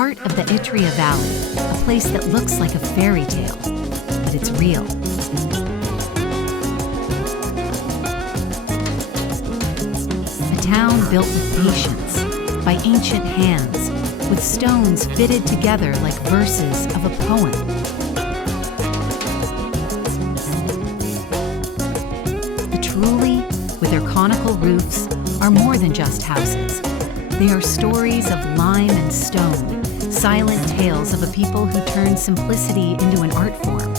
heart of the Itria Valley, a place that looks like a fairy tale, but it's real. A town built with patience, by ancient hands, with stones fitted together like verses of a poem. The trulli, with their conical roofs, are more than just houses. They are stories of lime and stone, silent tales of a people who turned simplicity into an art form.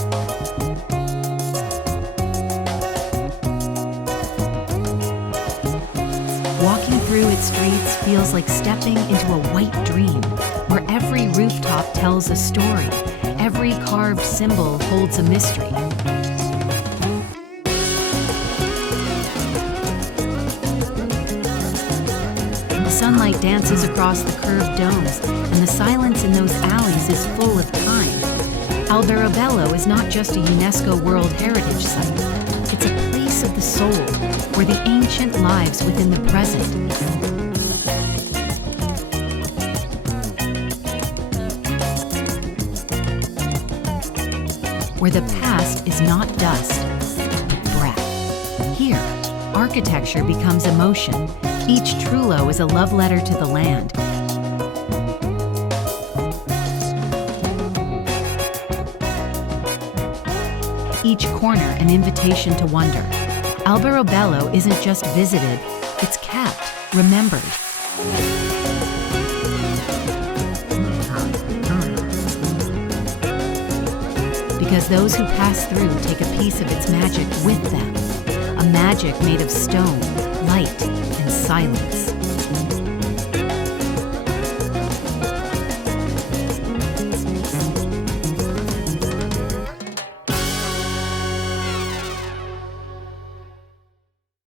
Walking through its streets feels like stepping into a white dream, where every rooftop tells a story, every carved symbol holds a mystery. The sunlight dances across the curved domes, and the silence in those alleys is full of time. Alberobello is not just a UNESCO World Heritage Site. It's a place of the soul, where the ancient lives within the present. Where the past is not dust, but breath. Here, architecture becomes emotion. Each trullo is a love letter to the land. Each corner an invitation to wonder. Alberobello isn't just visited, it's kept, remembered. Because those who pass through take a piece of its magic with them. A magic made of stone, light, and silence.